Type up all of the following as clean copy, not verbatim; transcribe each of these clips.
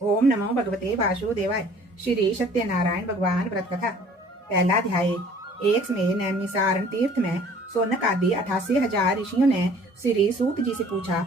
ओम नमो भगवते वासुदेवाय। श्री सत्यनारायण भगवान व्रत कथा। पहला अध्याय। एक समय नैमिसारण तीर्थ में सोनक आदि 88,000 ऋषियों ने श्री सूत जी से पूछा,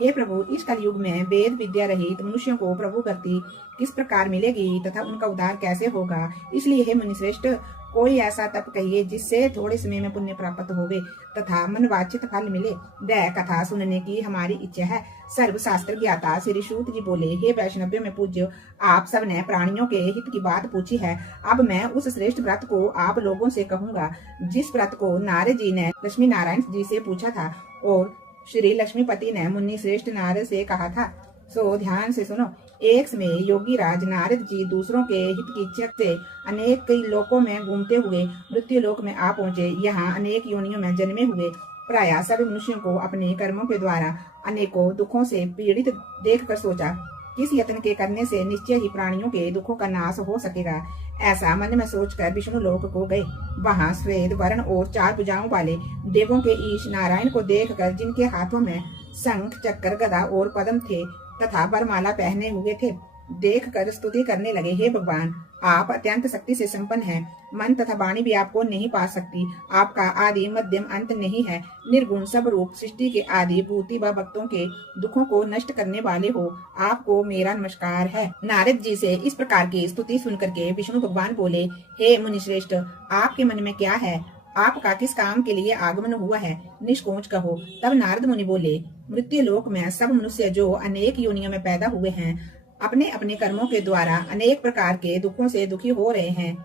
हे प्रभु, इस कलयुग में वेद विद्या रहित मनुष्यों को प्रभु भक्ति किस प्रकार मिलेगी तथा उनका उद्धार कैसे होगा। इसलिए हे मुनिश्रेष्ठ, कोई ऐसा तप कहिए जिससे थोड़े समय में पुण्य प्राप्त होवे तथा मनवांछित फल मिले। वह कथा सुनने की हमारी इच्छा है। सर्व शास्त्र ज्ञाता श्री सूत जी बोले, हे वैष्णव्यों में पूज्य, आप सब ने प्राणियों के हित की बात पूछी है। अब मैं उस श्रेष्ठ व्रत को आप लोगों से कहूंगा जिस व्रत को नारद जी ने लक्ष्मी नारायण जी से पूछा था और श्री लक्ष्मीपति ने मुनि श्रेष्ठ नारद से कहा था। सो ध्यान से सुनो। एक समय योगी राज नारद जी दूसरों के हित की इच्छा से अनेक कई लोकों में घूमते हुए मृत्यु लोक में आ पहुंचे। यहाँ अनेक योनियों में जन्मे हुए प्रायः सभी मनुष्यों को अपने कर्मों के द्वारा अनेकों दुखों से पीड़ित देखकर सोचा, किस यत्न के करने से निश्चय ही प्राणियों के दुखों का नाश हो सकेगा। ऐसा मन में सोचकर विष्णु लोक को गए। वहां श्वेत वर्ण और 4 भुजाओं वाले देवों के ईश नारायण को देखकर, जिनके हाथों में शंख चक्र गदा और पद्म थे तथा वरमाला पहने हुए थे, देख कर स्तुति करने लगे, हे भगवान, आप अत्यंत शक्ति से संपन्न हैं। मन तथा वाणी भी आपको नहीं पा सकती। आपका आदि मध्यम अंत नहीं है। निर्गुण सब रूप सृष्टि के आदि भूति व भक्तों के दुखों को नष्ट करने वाले हो। आपको मेरा नमस्कार है। नारद जी से इस प्रकार की स्तुति सुनकर के विष्णु भगवान बोले, हे मुनिश्रेष्ठ, आपके मन में क्या है? आपका किस काम के लिए आगमन हुआ है? निष्कोच कहो। तब नारद मुनि बोले, मृत्यु लोक में सब मनुष्य जो अनेक योनियों में पैदा हुए हैं, अपने अपने कर्मों के द्वारा अनेक प्रकार के दुखों से दुखी हो रहे हैं।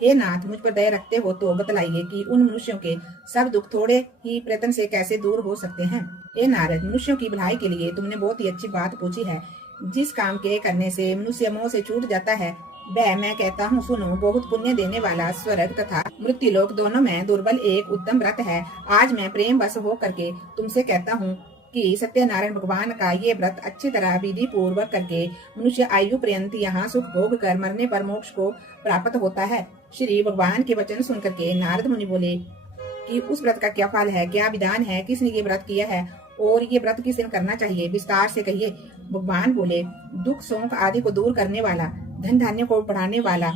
हे नाथ, मुझ पर दया रखते हो तो बतलाइए कि उन मनुष्यों के सब दुख थोड़े ही प्रयत्न से कैसे दूर हो सकते हैं। हे नारद, मनुष्यों की भलाई के लिए तुमने बहुत ही अच्छी बात पूछी है। जिस काम के करने से मनुष्य मोह से छूट जाता है, वह मैं कहता हूँ सुनो। बहुत पुण्य देने वाला स्वर्ग तथा मृत्यु लोक दोनों में दुर्बल एक उत्तम व्रत है। आज मैं प्रेम वश हो करके तुमसे कहता हूँ कि सत्यनारायण भगवान का ये व्रत अच्छी तरह विधि पूर्वक करके मनुष्य आयु पर्यंत यहाँ सुख भोग कर मरने पर मोक्ष को प्राप्त होता है। श्री भगवान के वचन सुनकर के नारद मुनि बोले कि उस व्रत का क्या फल है, क्या विधान है, किसने ये व्रत किया है और ये व्रत किस दिन करना चाहिए, विस्तार से कहिए। भगवान बोले, दुख शोक आदि को दूर करने वाला, धन धान्य को बढ़ाने वाला,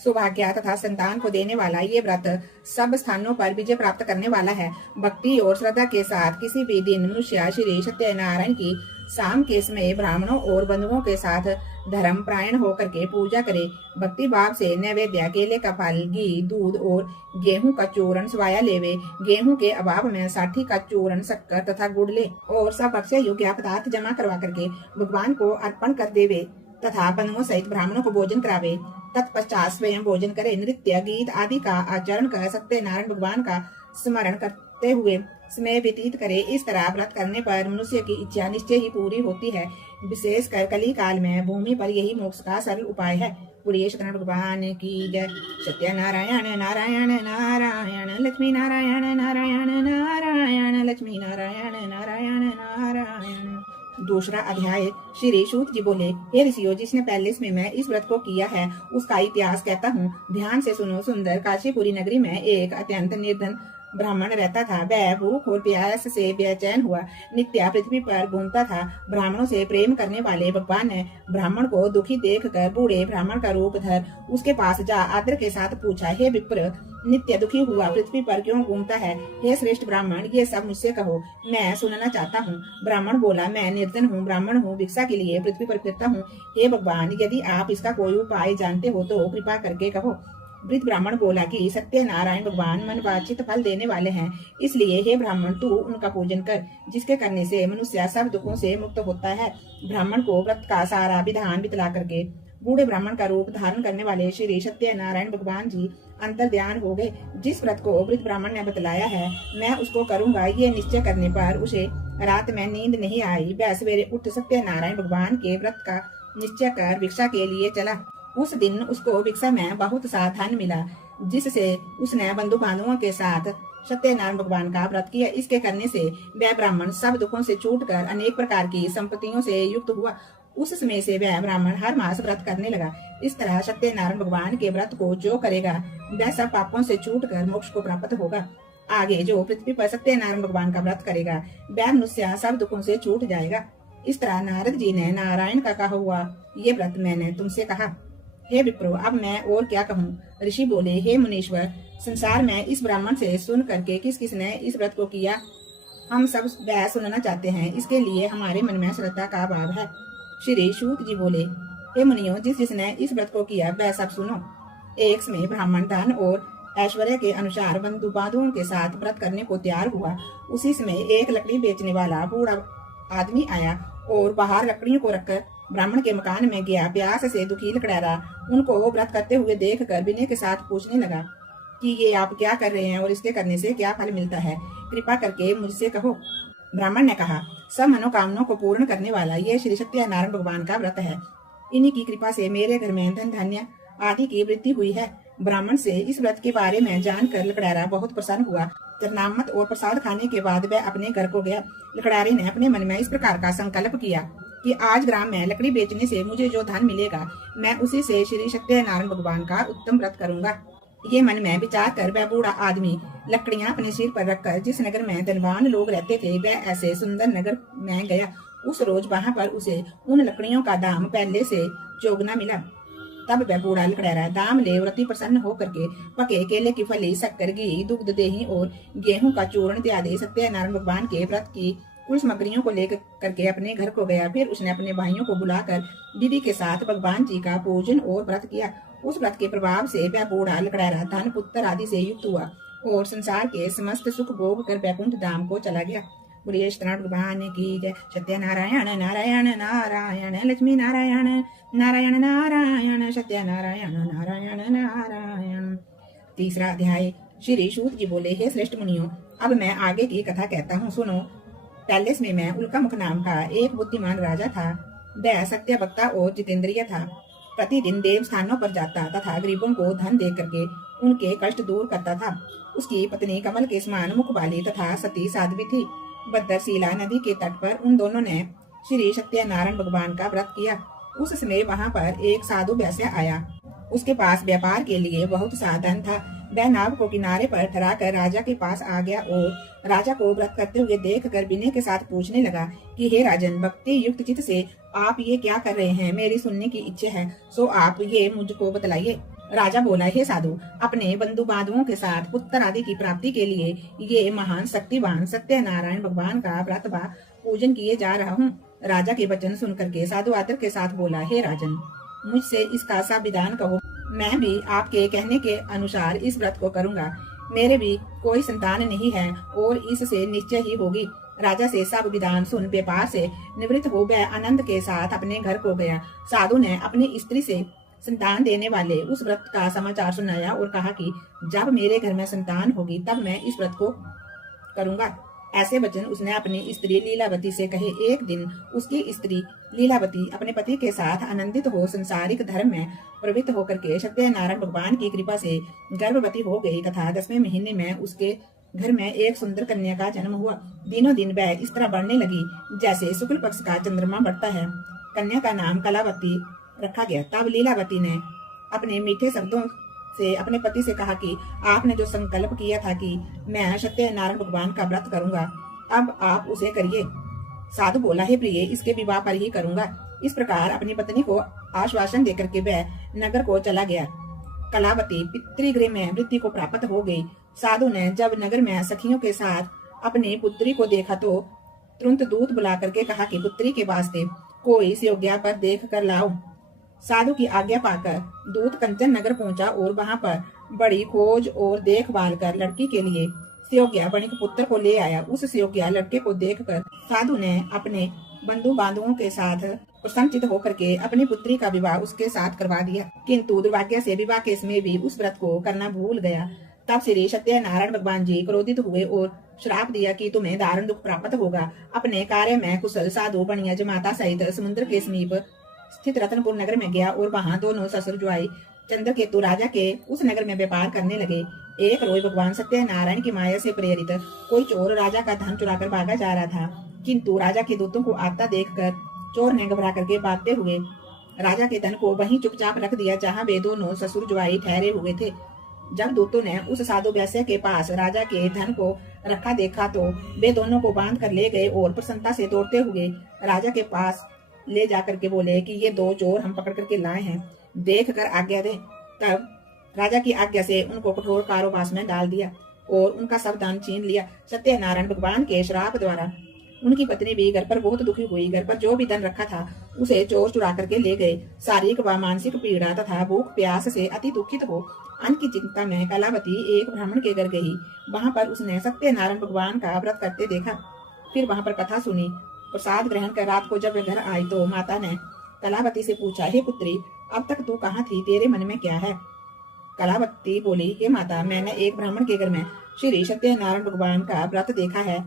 सौभाग्य तथा संतान को देने वाला ये व्रत सब स्थानों पर विजय प्राप्त करने वाला है। भक्ति और श्रद्धा के साथ किसी भी दिन मनुष्य श्री सत्यनारायण की शाम के समय ब्राह्मणों और बंधुओं के साथ धर्म प्रायण होकर के पूजा करे। भक्ति भाव से नैवेद्य, केले का फल, घी, दूध और गेहूं का चूर्ण स्वाया लेवे। गेहूं के अभाव में साठी का चूर्ण, शक्कर तथा गुड़ ले और सब अक्षय योग्य पदार्थ जमा करवा करके भगवान को अर्पण कर देवे तथा बंधुओं सहित ब्राह्मणों को भोजन करावे। तत्पश्चात स्वयं भोजन करे। नृत्य गीत आदि का आचरण कर सत्यनारायण भगवान का स्मरण करते हुए समय व्यतीत करे। इस तरह व्रत करने पर मनुष्य की इच्छा निश्चय ही पूरी होती है। विशेषकर कली काल में भूमि पर यही मोक्ष का सरल उपाय है। बोलिए सत्यनारायण भगवान की जय। सत्यनारायण नारायण नारायण लक्ष्मी नारायण नारायण नारायण लक्ष्मी नारायण नारायण नारायण। दूसरा अध्याय। श्री सूत जी बोले, हे ऋषियों, जिसने पहले समय में इस व्रत को किया है उसका इतिहास कहता हूँ। ध्यान से सुनो। सुंदर काशीपुरी नगरी में एक अत्यंत निर्धन ब्राह्मण रहता था। वह भूख और प्यास से बेचैन हुआ नित्य पृथ्वी पर घूमता था। ब्राह्मणों से प्रेम करने वाले भगवान ने ब्राह्मण को दुखी देखकर बूढ़े ब्राह्मण का रूप धर उसके पास जा आदर के साथ पूछा, हे विप्र, नित्य दुखी हुआ पृथ्वी पर क्यों घूमता है? हे श्रेष्ठ ब्राह्मण, ये सब मुझसे कहो, मैं सुनना चाहता हूँ। ब्राह्मण बोला, मैं निर्धन हूँ, ब्राह्मण हूँ, भिक्षा के लिए पृथ्वी पर फिरता हूँ। हे भगवान, यदि आप इसका कोई उपाय जानते हो तो कृपा करके कहो। वृद्ध ब्राह्मण बोला कि सत्यनारायण भगवान मनवांछित फल देने वाले हैं, इसलिए हे ब्राह्मण, तू उनका पूजन कर, जिसके करने से मनुष्य सब दुखों से मुक्त होता है। ब्राह्मण को व्रत का सारा विधान बितला करके बूढ़े ब्राह्मण का रूप धारण करने वाले श्री सत्यनारायण भगवान जी अंतर ध्यान हो गए। जिस व्रत को वृद्ध ब्राह्मण ने बतलाया है मैं उसको करूंगा, ये निश्चय करने पर उसे रात में नींद नहीं आई। वह सवेरे उठ सत्यनारायण भगवान के व्रत का निश्चय कर भिक्षा के लिए चला। उस दिन उसको भिक्षा में बहुत सा धन मिला, जिससे उसने बंधु बांधवों के साथ सत्यनारायण भगवान का व्रत किया। इसके करने से वह ब्राह्मण सब दुखों से छूटकर अनेक प्रकार की संपत्तियों से युक्त हुआ। उस समय से वह ब्राह्मण हर मास व्रत करने लगा। इस तरह सत्यनारायण भगवान के व्रत को जो करेगा वह सब पापों से छूटकर मोक्ष को प्राप्त होगा। आगे जो पृथ्वी पर सत्यनारायण भगवान का व्रत करेगा वह मनुष्य सब दुखों से छूट जाएगा। इस तरह नारद जी ने नारायण का कहा हुआ ये व्रत मैंने तुमसे कहा। हे विप्रो, अब मैं और क्या कहूँ। ऋषि बोले, हे मुनीश्वर, संसार में इस ब्राह्मण से सुन करके किस किसने इस व्रत को किया, हम सब वह सुनना चाहते हैं। इसके लिए हमारे मन में श्रद्धा का भाव है। श्री सूत जी बोले, हे मुनियों, जिस जिसने इस व्रत को किया वह सब सुनो। एक समय ब्राह्मण धन और ऐश्वर्य के अनुसार बंधु बांधुओं के साथ व्रत करने को तैयार हुआ। उसी समय एक लकड़ी बेचने वाला बूढ़ा आदमी आया और बाहर लकड़ियों को रखकर ब्राह्मण के मकान में गया। प्यास से दुखी लकड़ैरा उनको व्रत करते हुए देख कर विनय के साथ पूछने लगा कि ये आप क्या कर रहे हैं और इसके करने से क्या फल मिलता है, कृपा करके मुझसे कहो। ब्राह्मण ने कहा, सब मनोकामनाओं को पूर्ण करने वाला ये श्री सत्यनारायण भगवान का व्रत है। इन्हीं की कृपा से मेरे घर में धन धान्य आदि की वृद्धि हुई है। ब्राह्मण से इस व्रत के बारे में जानकर लकड़ैरा बहुत प्रसन्न हुआ। चरनामत और प्रसाद खाने के बाद वह अपने घर को गया। लकड़ारे ने अपने मन में इस प्रकार का संकल्प किया कि आज ग्राम में लकड़ी बेचने से मुझे जो धन मिलेगा, मैं उसी से श्री सत्यनारायण भगवान का उत्तम व्रत करूंगा। ये मन में विचार कर वह बूढ़ा आदमी लकड़ियां अपने सिर पर रखकर जिस नगर में धनवान लोग रहते थे, वह ऐसे सुंदर नगर में गया। उस रोज वहां पर उसे उन लकड़ियों का दाम पहले से चौगुना मिला। तब वह बूढ़ा लकड़ैरा दाम ले व्रती प्रसन्न होकर के पके केले की फली, शक्कर, घी, दुग्ध, दही और गेहूं का चूर्ण इत्यादि सत्यनारायण भगवान के व्रत की कुल सामग्रियों को लेकर करके अपने घर को गया। फिर उसने अपने भाइयों को बुलाकर विधि के साथ भगवान जी का पूजन और व्रत किया। उस व्रत के प्रभाव से वह बूढ़ा लकड़ैरा धन पुत्र आदि से युक्त हुआ और संसार के समस्त सुख भोग कर वैकुंठ धाम को चला गया। बोलिए सत्यनारायण भगवान की जय। सत्यनारायण नारायण नारायण लक्ष्मी नारायण नारायण नारायण सत्यनारायण नारायण नारायण। तीसरा अध्याय। श्री सूत जी बोले, हे श्रेष्ठ मुनियों, अब मैं आगे की कथा कहता हूँ, सुनो। पहले समय में उल्का मुख नाम का एक बुद्धिमान राजा था। वह सत्य वक्ता और जितेंद्रिय था। प्रतिदिन देव स्थानों पर जाता तथा गरीबों को धन दे करके उनके कष्ट दूर करता था। उसकी पत्नी कमल के समान मुख वाली तथा सती साध्वी थी। भद्रशिला नदी के तट पर उन दोनों ने श्री सत्यनारायण भगवान का व्रत किया। उस समय वहां पर एक साधु वैश्य आया। उसके पास व्यापार के लिए बहुत सा धन था। वह नाव को किनारे पर ठहरा कर राजा के पास आ गया और राजा को व्रत करते हुए देख कर विनय के साथ पूछने लगा कि हे राजन, भक्ति युक्त चित्त से आप ये क्या कर रहे हैं, मेरी सुनने की इच्छा है, सो आप ये मुझको बतलाइए। राजा बोला, हे साधु, अपने बंधु बांधवों के साथ पुत्र आदि की प्राप्ति के लिए ये महान शक्तिवान सत्यनारायण भगवान का व्रत व पूजन किए जा रहा हूँ। राजा के वचन सुन करके साधु आदर के साथ बोला, हे राजन, मुझसे इसका सा विधान कहो, मैं भी आपके कहने के अनुसार इस व्रत को करूंगा। मेरे भी कोई संतान नहीं है और इससे निश्चय ही होगी। राजा से सब विधान सुन व्यापार से निवृत्त हो वह आनंद के साथ अपने घर को गया। साधु ने अपनी स्त्री से संतान देने वाले उस व्रत का समाचार सुनाया और कहा कि जब मेरे घर में संतान होगी तब मैं इस व्रत को करूंगा। ऐसे वचन उसने अपनी स्त्री लीलावती से कहे। एक दिन उसकी स्त्री लीलावती अपने पति के साथ आनंदित हो संसारिक धर्म में प्रवृत्त होकर के सत्यनारायण भगवान की कृपा से गर्भवती हो गई तथा 10वें महीने में उसके घर में एक सुंदर कन्या का जन्म हुआ। दिनों दिन वह इस तरह बढ़ने लगी जैसे शुक्ल पक्ष का चंद्रमा बढ़ता है। कन्या का नाम कलावती रखा गया। तब लीलावती ने अपने मीठे शब्दों से अपने पति से कहा कि आपने जो संकल्प किया था कि मैं सत्यनारायण भगवान का व्रत करूंगा, अब आप उसे करिए। साधु बोला, हे प्रिय, इसके विवाह पर ही करूंगा। इस प्रकार अपनी पत्नी को आश्वासन देकर के वह नगर को चला गया। कलावती पितृगृह में वृद्धि को प्राप्त हो गई। साधु ने जब नगर में सखियों के साथ अपनी पुत्री को देखा तो तुरंत दूत बुला करके कहा कि पुत्री के वास्ते कोई योग्या पर देख कर लाओ। साधु की आज्ञा पाकर दूत कंचन नगर पहुंचा और वहां पर बड़ी खोज और देखभाल कर लड़की के लिए योग्या वणिक पुत्र को ले आया। उस योग्या लड़के को देखकर साधु ने अपने बंधु बांधवों के साथ प्रसन्नचित होकर के अपनी पुत्री का विवाह उसके साथ करवा दिया। किंतु दुर्भाग्य से विवाह के समय भी उस व्रत को करना भूल गया। तब श्री सत्यनारायण भगवान जी क्रोधित हुए और श्राप दिया कि तुम्हें दारुण दुख प्राप्त होगा। अपने कार्य में कुशल साधु बनिया जमाता सहित समुद्र के समीप स्थित रतनपुर नगर में गया और वहां दोनों ससुर जुआई चंद्रकेतु राजा के उस नगर में व्यापार करने लगे। एक रोज भगवान सत्यनारायण की माया से प्रेरित कोई चोर राजा का धन चुराकर भागा जा रहा था, किंतु राजा के दूतों को आता देखकर चोर ने घबरा करके भागते हुए राजा के धन को वहीं चुपचाप रख दिया जहाँ वे दोनों ससुर जुआई ठहरे हुए थे। जब दूतों ने उस साधु वैश्य के पास राजा के धन को रखा देखा तो वे दोनों को बांध कर ले गए और प्रसन्नता से दौड़ते हुए राजा के पास ले जाकर के बोले कि ये दो चोर हम पकड़ करके लाए हैं, देख कर आज्ञा दे। तब राजा की आज्ञा से उनको कठोर कारावास में डाल दिया और उनका सब धन छीन लिया। सत्यनारायण भगवान के श्राप द्वारा उनकी पत्नी भी घर पर बहुत दुखी हुई। घर पर जो भी धन रखा था उसे चोर चुरा करके ले गए। शारीरिक व मानसिक पीड़ा तथा भूख प्यास से अति दुखित हो अन्न की चिंता में कलावती एक ब्राह्मण के घर गई। वहां पर उसने सत्यनारायण भगवान का व्रत करते देखा। फिर वहां पर कथा सुनी। प्रसाद ग्रहण कर रात को जब वे घर आई तो माता ने कलावती से पूछा, हे पुत्री, अब तक तू कहाँ थी? तेरे मन में क्या है? कलावती बोली, हे माता, मैंने एक ब्राह्मण के घर में श्री सत्यनारायण भगवान का व्रत देखा है।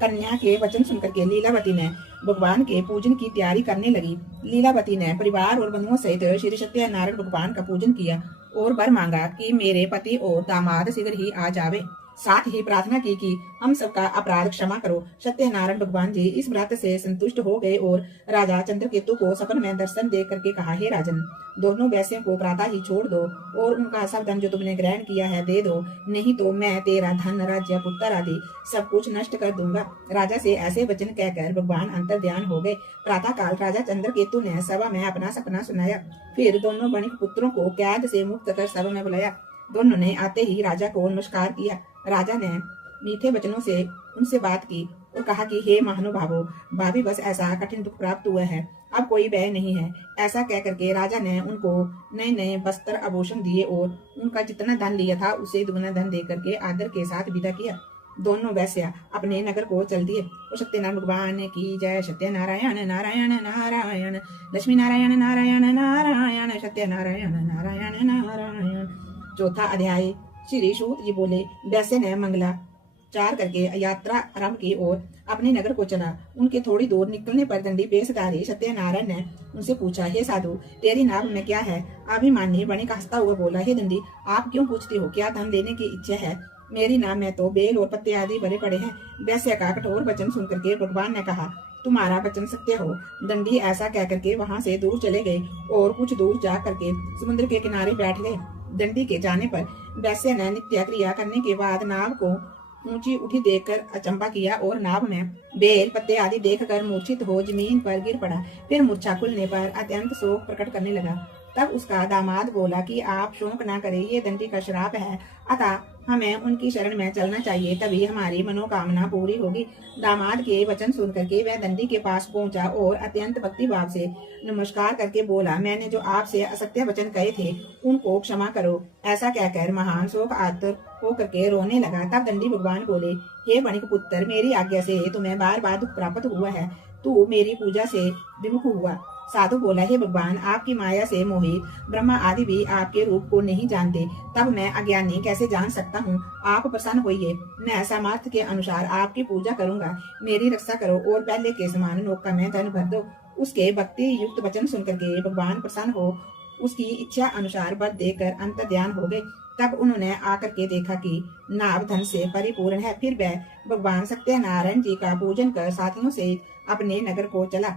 कन्या के वचन सुनकर के लीलावती ने भगवान के पूजन की तैयारी करने लगी। लीलावती ने परिवार और बंधुओं सहित श्री सत्यनारायण भगवान का पूजन किया और वर मांगा कि मेरे पति और दामाद शीघ्र ही आ जावे। साथ ही प्रार्थना की कि हम सबका अपराध क्षमा करो। सत्यनारायण भगवान जी इस व्रत से संतुष्ट हो गए और राजा चंद्रकेतु को सपन में दर्शन दे करके कहा, हे राजन, दोनों वैश्यों को प्रातः ही छोड़ दो और उनका सब धन जो तुमने ग्रहण किया है दे दो, नहीं तो मैं तेरा धन, राज्य, पुत्र आदि सब कुछ नष्ट कर दूंगा। राजा से ऐसे वचन कहकर भगवान अंतर ध्यान हो गए। प्रातः काल राजा चंद्रकेतु ने सभा में अपना सपना सुनाया। फिर दोनों बणिक पुत्रों को कैद से मुक्त कर सभा में बुलाया। दोनों ने आते ही राजा को नमस्कार किया। राजा ने मीठे वचनों से उनसे बात की और कहा कि हे महानुभावों, भाभी बस ऐसा कठिन दुख प्राप्त हुआ है, अब कोई व्यय नहीं है। ऐसा कह करके राजा ने उनको नए नए वस्त्र आभूषण दिए और उनका जितना धन लिया था उसे दुगना धन दे करके आदर के साथ विदा किया। दोनों वैश्य अपने नगर को चल दिए और सत्यनारायण भगवान की जय। सत्यनारायण नारायण नारायण, लक्ष्मी नारायण नारायण नारायण, सत्यनारायण नारायण नारायण। चौथा अध्याय। श्री सूत जी बोले, वैश्य ने मंगलाचार करके यात्रा आरंभ की और अपने नगर को चला। उनके थोड़ी दूर निकलने पर दंडी वेशधारी सत्यनारायण ने उनसे पूछा, हे साधु, तेरी नाभ में क्या है? अभिमानी बणिक हंसता हुआ बोला, हे दंडी, आप क्यों पूछते हो? क्या धन देने की इच्छा है? मेरी नाभ में तो बेल और पत्ते आदि भरे पड़े हैं। वैश्य का कठोर वचन सुनकर के भगवान ने कहा, तुम्हारा वचन सत्य हो। दंडी ऐसा कह करके वहां से दूर चले गए और कुछ दूर जा करके समुद्र के किनारे बैठ गए। दंडी के जाने पर वैश्य ने नित्य क्रिया करने के बाद नाव को ऊंची उठी देखकर अचंबा किया और नाव में बेल पत्ते आदि देखकर मूर्छित हो जमीन पर गिर पड़ा। फिर मूर्छा खुलने पर अत्यंत शोक प्रकट करने लगा। तब उसका दामाद बोला कि आप शोक ना करें, ये दंडी का श्राप है, अतः हमें उनकी शरण में चलना चाहिए, तभी हमारी मनोकामना पूरी होगी। दामाद के वचन सुन करके वह दंडी के पास पहुंचा और अत्यंत भक्ति भाव से नमस्कार करके बोला, मैंने जो आपसे असत्य वचन कहे थे उनको क्षमा करो। ऐसा कहकर महान शोक आतुर होकर के रोने लगा। तब दंडी भगवान बोले, हे बणिक पुत्र, मेरी आज्ञा से तुम्हें बार बार दुख प्राप्त हुआ है, तू मेरी पूजा से विमुख हुआ। साधु बोला, हे भगवान, आपकी माया से मोहित ब्रह्मा आदि भी आपके रूप को नहीं जानते, तब मैं अज्ञानी कैसे जान सकता हूँ? आप प्रसन्न होइए, मैं सामर्थ्य के अनुसार आपकी पूजा करूंगा। मेरी रक्षा करो और पहले के समान नौका में धन भर दो। उसके भक्ति युक्त वचन सुनकर के भगवान प्रसन्न हो उसकी इच्छा अनुसार वर देकर अंतर ध्यान हो गए। तब उन्होंने आकर के देखा कि नाव धन से परिपूर्ण है। फिर वह भगवान सत्यनारायण जी का पूजन कर साथियों से अपने नगर को चला।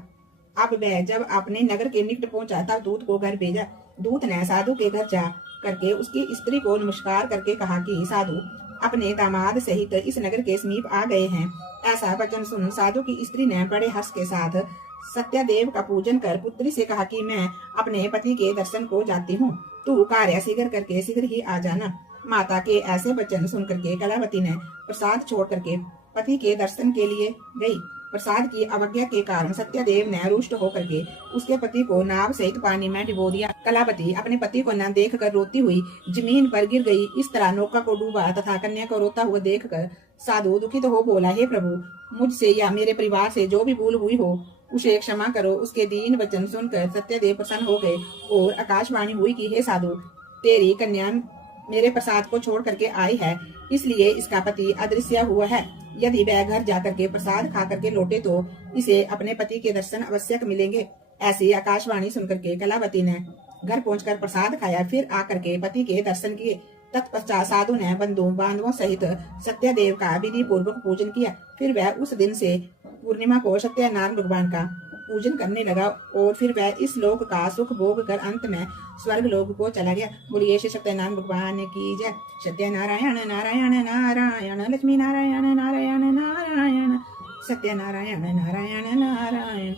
अब वह जब अपने नगर के निकट पहुंचा तब दूत को घर भेजा। दूत ने साधु के घर जा करके उसकी स्त्री को नमस्कार करके कहा कि साधु अपने दामाद सहित इस नगर के समीप आ गए हैं। ऐसा वचन सुन साधु की स्त्री ने बड़े हर्ष के साथ सत्यदेव का पूजन कर पुत्री से कहा कि मैं अपने पति के दर्शन को जाती हूँ, तू कार्य शीघ्र करके शीघ्र ही आ जाना। माता के ऐसे वचन सुन करके कलावती ने प्रसाद छोड़ करके पति के दर्शन के लिए गई। प्रसाद की अवज्ञा के कारण सत्यदेव ने रुष्ट होकर के उसके पति को नाव सहित पानी में डुबो दिया। कलावती अपने पति को न देख कर रोती हुई जमीन पर गिर गई। इस तरह नौका को डूबा तथा कन्या को रोता हुआ देखकर साधु दुखित हो बोला, हे प्रभु, मुझसे या मेरे परिवार से जो भी भूल हुई हो उसे क्षमा करो। उसके दीन वचन सुनकर सत्यदेव प्रसन्न हो गए और आकाशवाणी हुई कि हे साधु, तेरी कन्या मेरे प्रसाद को छोड़ करके आई है, इसलिए इसका पति अदृश्य हुआ है। यदि वह घर जाकर के प्रसाद खा करके लौटे तो इसे अपने पति के दर्शन अवश्य मिलेंगे। ऐसी आकाशवाणी सुनकर के कलावती ने घर पहुंचकर प्रसाद खाया, फिर आकर के पति के दर्शन किए। तत्पश्चात साधु ने बंधु बांधवों सहित सत्यदेव का विधि पूर्वक पूजन किया। फिर वह उस दिन से पूर्णिमा को सत्यनारायण भगवान का पूजन करने लगा और फिर वह इस लोक का सुख भोग कर अंत में स्वर्ग लोक को चला गया। बोलिए श्री सत्यनारायण भगवान की जय। सत्यनारायण नारायण नारायण लक्ष्मी नारायण नारायण नारायण सत्यनारायण नारायण नारायण।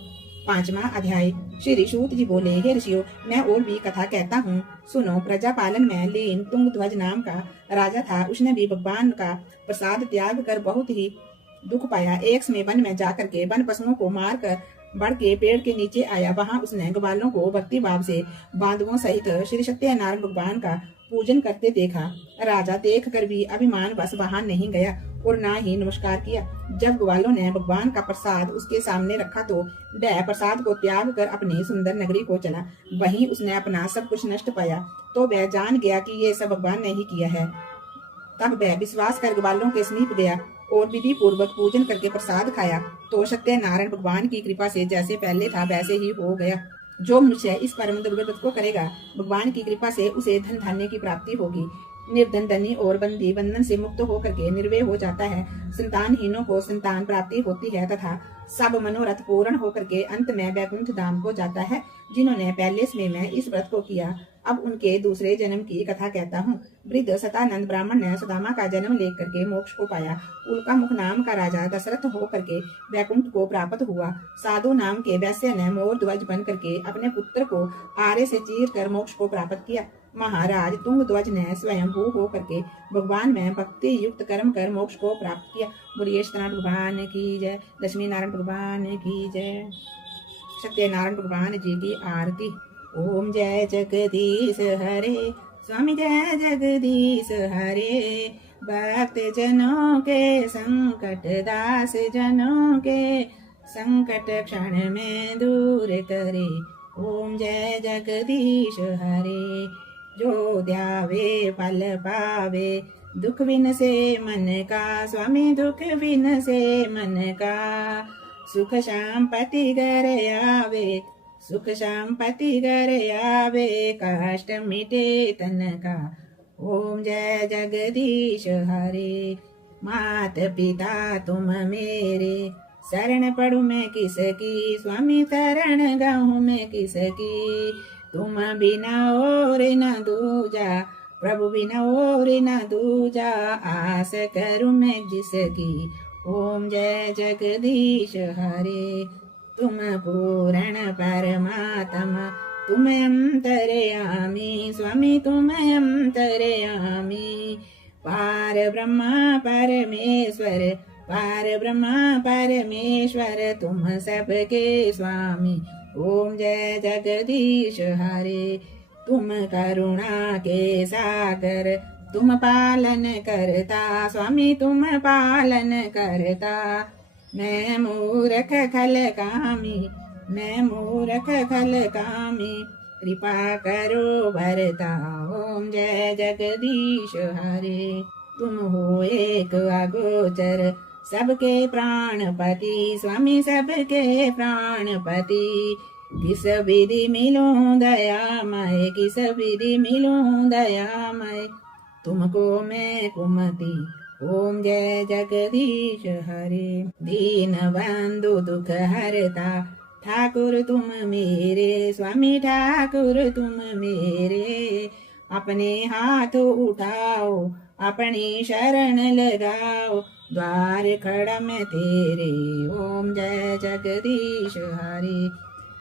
5वां अध्याय। श्री सूत जी बोले, हे ऋषियों, मैं और भी कथा कहता हूँ, सुनो। प्रजा पालन में लीन तुंगध्वज नाम का राजा था। उसने भी भगवान का प्रसाद त्याग कर बहुत ही दुख पाया। एक समय वन में जाकर के वन पशुओं को मार कर बढ़ के पेड़ के नीचे आया। वहां उसने ग्वालों को भक्ति भाव से बांधवों सहित श्री सत्यनारायण भगवान का पूजन करते देखा। राजा देख कर भी अभिमान बस वहां नहीं गया और ना ही नमस्कार किया। जब ग्वालों ने भगवान का प्रसाद उसके सामने रखा तो वह प्रसाद को त्याग कर अपनी सुंदर नगरी को चला। वहीं उसने अपना सब कुछ नष्ट पाया तो वह जान गया कि ये सब भगवान ने ही किया है। तब वह विश्वास कर ग्वालों के समीप गया और विधि पूर्वक पूजन करके प्रसाद खाया तो सत्यनारायण भगवान की कृपा से जैसे पहले था वैसे ही हो गया। जो मनुष्य इस परम दुर्लभ व्रत को करेगा, भगवान की कृपा से उसे धन धान्य की प्राप्ति होगी। निर्धन धनी और बंदी बंधन से मुक्त होकर के निर्भय हो जाता है। संतानहीनों को संतान प्राप्ति होती है तथा सब मनोरथ पूर्ण होकर के अंत में वैकुंठ धाम को जाता है। जिन्होंने पहले समय में इस व्रत को किया, अब उनके दूसरे जन्म की कथा कहता हूँ। वृद्ध सतानंद ब्राह्मण ने सुदामा का जन्म लेकर के मोक्ष को पाया। उल्का मुख नाम का राजा दशरथ होकर के वैकुंठ को प्राप्त हुआ। साधु नाम के वैश्य ने मोर ध्वज बन करके अपने पुत्र को आरे से चीर कर मोक्ष को प्राप्त किया। महाराज तुंगध्वज ने स्वयं भू होकर के भगवान में भक्ति युक्त कर्म कर मोक्ष को प्राप्त किया। बोलिए सत्यनारायण भगवान की जय। लक्ष्मी नारायण भगवान की जय। सत्यनारायण भगवान जी की आरती। ओम जय जगदीश हरे, स्वामी जय जगदीश हरे। भक्त जनों के संकट, दास जनों के संकट क्षण में दूर करे। ओम जय जगदीश हरे। जो ध्यावे फल पावे, दुख बिन से मन का, स्वामी दुख बिन से मन का। सुख शांपति घर आवे, सुख शांपति घर आवे, कष्ट मिटे तन का। ओम जय जगदीश हरे। मात पिता तुम मेरे, शरण पढ़ू मैं किसकी, स्वामी शरण गाऊं मैं किसकी। तुम बिना और न दूजा, प्रभु बिना और न दूजा, आस करूं मैं जिसकी। ओम जय जगदीश हरे। तुम पूर्ण परमात्मा, तुम अंतर्यामी, स्वामी तुम अंतर्यामी। पार ब्रह्मा परमेश्वर, पार ब्रह्मा परमेश्वर, तुम सबके स्वामी। ओम जय जगदीश हरे। तुम करुणा के सागर, तुम पालन करता, स्वामी तुम पालन करता। मैं मूर्ख खल कामी, मैं मूर्ख खल कामी, कृपा करो भरता। ओम जय जगदीश हरे। तुम हो एक अगोचर, सबके प्राणपति, स्वामी सबके प्राणपति। किस विधि मिलूं दयामय, किस विधि मिलूं दयामय, तुमको मैं कुमति। ओम जय जगदीश हरे। दीन बंधु दुख हरता, ठाकुर तुम मेरे, स्वामी ठाकुर तुम मेरे। अपने हाथ उठाओ, अपनी शरण लगाओ, द्वार खड़ा मैं तेरे। ओम जय जगदीश हरे।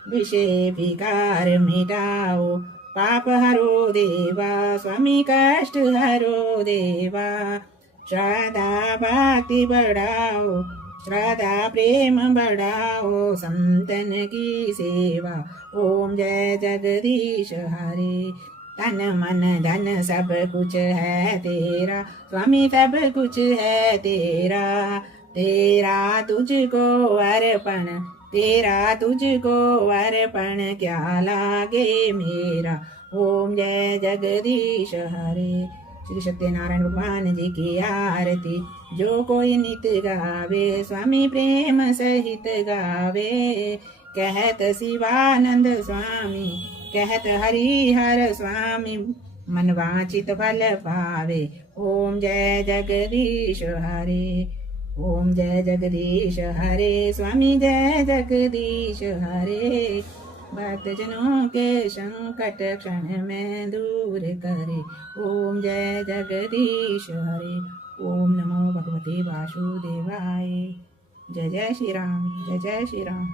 विषय विकार मिटाओ, पाप हरो देवा, स्वामी कष्ट हरो देवा। श्रद्धा भक्ति बढ़ाओ, श्रद्धा प्रेम बढ़ाओ, संतन की सेवा। ओम जय जगदीश हरे। तन मन धन सब कुछ है तेरा, स्वामी सब कुछ है तेरा। तेरा तुझको अर्पण, तेरा तुझको अर्पण, क्या लागे मेरा। ओम जय जगदीश हरे। श्री सत्यनारायण भगवान जी की आरती। जो कोई नित गावे, स्वामी प्रेम सहित गावे। कहत शिवानंद स्वामी, कहत हरिहर स्वामी, मन वांछित फल पावे। ओम जय जगदीश हरे। ओम जय जगदीश हरे स्वामी जय जगदीश हरे। भक्तजनों के संकट क्षण में दूर करे। ओम जय जगदीश हरे। ओम नमो भगवते वासुदेवाय। जय जय श्री राम, जय जय श्री राम।